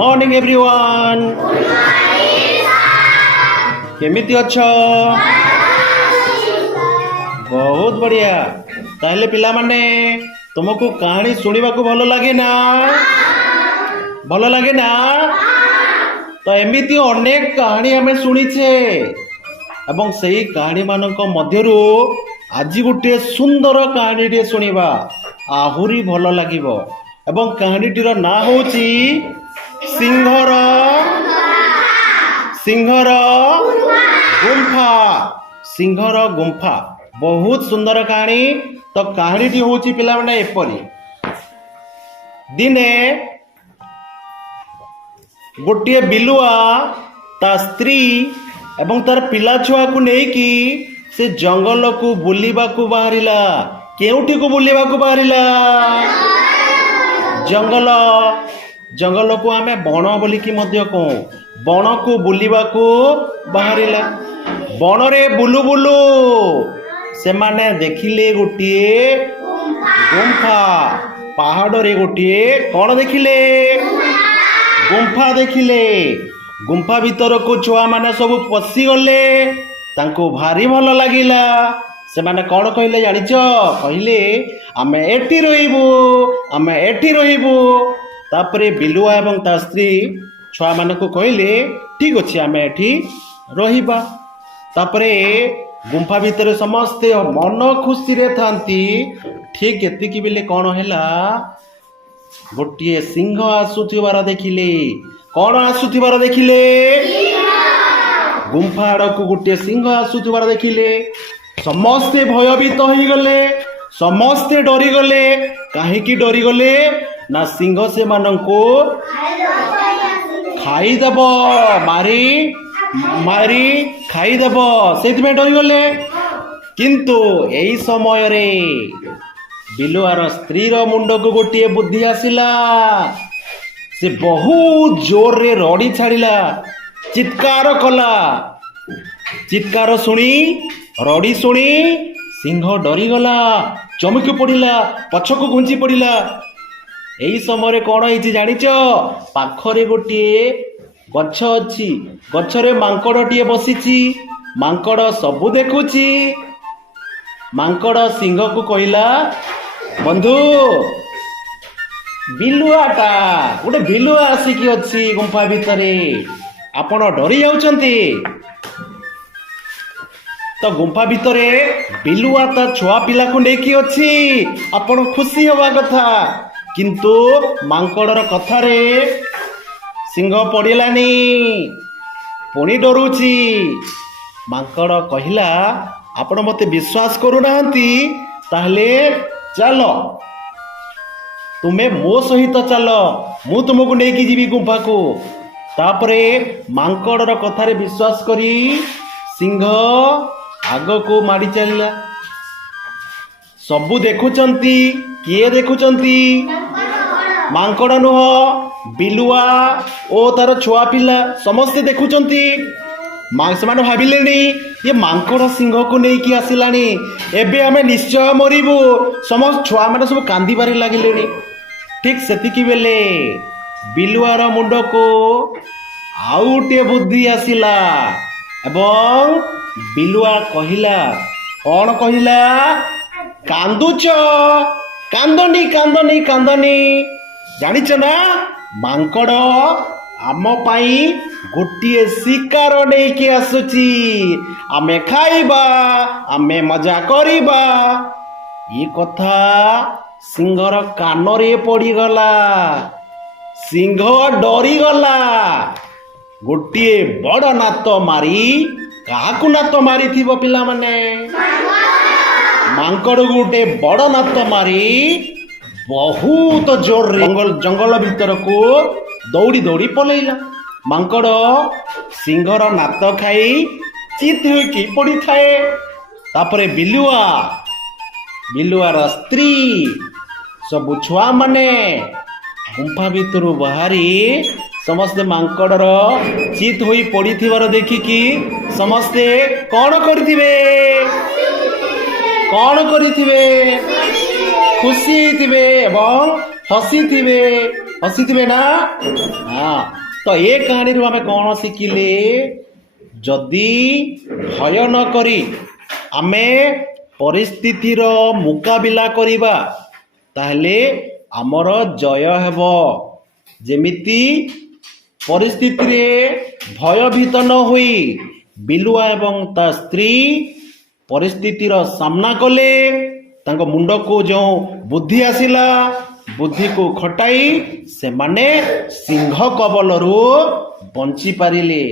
Morning everyone. केमिति अछ? बहुत बढ़िया। ताहले पिला माने तुमको कहानी सुनिबा को भल लगे ना? भल लगे ना? तो एमिति अनेक कहानी आमे सुनिछे एवं सही कहानी मानक मध्यरु आज गोटे सुंदर कहानी टे सुनिबा आहुरी भल लागिबो। एवं कहानीटीर ना होची सिंहर गुंफा। सिंहर गुंफा बहुत सुंदर कहानी। तो कहानीटी होची पिला माने एपरी। दिने गोटे बिलुआ ता स्त्री एवं तार पिला छुआ को नेकी से जंगल को बुलिबा को बाहरिला। केउठी को बुलिबा को बाहरिला? जंगल। जंगल को आमे बण बोलिकी मध्य कहूँ। बण को बुलिबा को बाहरिला। बण रे बुलु बुलु से माने देखिले गोटिए गुंफा। पहाड़ रे गोटिए कौन देखिले? गुंफा देखिले। गुंफा भीतर को छुआ माने सब पशि गले। तांको भारी भल लागिला। से माने कौन कहले जानिच? कहले आमे एठी रहिबू, आमे एठी रहिबू। तापरे बिलुआ एवं ता स्त्री छुआ मान को कहले ठीक अच्छे आमे एठी रहिबा। तापरे गुंफा भीतर समस्ते मन खुशी रे थांती। ठीक एतिकी बेले कौन हैला? गोटे सिंह आसुथिबार देखिले। कौन आसुथिबार देखिले? गुंफा आड़ को गोटे सिंह आसुथिबार देखिले। समस्ते भयभीत हो गले। समस्ते डरी गले। काहेकि डरी गले ना सिंह से माननको खाईदेब, मारी मारी खाईदेब, से डरी गले। किंतु यही समय रे बिलुआर स्त्रीर मुंड को गोटे बुद्धि आसिला। से बहुत जोर रे रड़ी छाड़िला, चित्कार कला। चित्कार शुणी, रड़ी शुणी सिंह डरीगला, चमकी पड़ा, पछक घुंची पड़ा। यही समय कौन है जानिच? पाखरे गोटे गछ अच्छी। गछरे मांकड़टीए बसीची। मांकड़ सबू देखुची। मांकड़ सिंह को कहला बंधु बिलुआटा गोटे बिलुआ आसिकी अच्छी गुंफा भितरे, आपण डरी जाउछंती। तो गुंफा भितरे बिलुआ ता छुआ पिला को लेकी अच्छी। आपण खुशी हवा कथा। किंतु मांकड़र कथारे सिंह पड़िलानी, पुणी डरुची। मांकड़ कहला आपण मते विश्वास करू नाहंती, ताहले चलो तुमे मो सहित चल, मु तुमको लेकी जीवी गुंफा को। तापरे मांकड़र कथारे विश्वास करी सिंह आग को माड़ी चलला। सबू देखुचंती। किए देखुचंती? मांकड़ नुह, बिलुआ ओ तार छुआ पिला समस्ते देखुचंती। से भाविले ये मांकड़ सिंह को लेकिन आसिलानी, एबे आमे निश्चय मरिबू। समस्त छुआ मैंने सब कांदी बारे लगिले। ठीक सेतिकी बेले बिलुआर मुंड को आउटे बुद्धि आसिला एवं बिलुआ कहिला, कौन कहिला? कांदुच, कांदनी कांदनी कांदनी। जानिच ना मांकड़ आम पाई गोटे शिकार नेकी आसुची। आमे खाइबा, आमे मजा करिबा। ये कथा सिंहर कानरे पड़ीगला। सिंह डरीगला। गोटे बड़ नात मारी, काहाकू नात मारी थिबो पिला माने? मांकड़ गोटे बड़ नात मारी बहुत जोर रे जंगल भीतर को दौड़ी दौड़ी पलैला। मांकड़ सिंहर नात खाई चित होइकी पड़ी थाए। तापरे बिलुआ, बिलुआर स्त्री सब छुआ माने गुंफा भीतर बाहरी समस्ते मांकड़र चित होई पड़ी थिबार देखिकी समस्ते कौन करथिबे? कौन करिथिबे? खुशी थिबे एवं हसी थिबे। हसीथिबे ना हाँ तो ये कहानी रू आमे कौन शिखिले जदि भय न करी आमे परिस्थितिर मुकाबिला करिबा ताहले आमर जय हेब जेमिति परिस्थिति रे भयभीत न हुई बिलुआ एवं ता स्त्री परिस्थितिर सामना कले तांको मुंड को जो बुद्धि आसिला बुद्धि को खटाई से माने सिंह कबलरू बंची पारिले।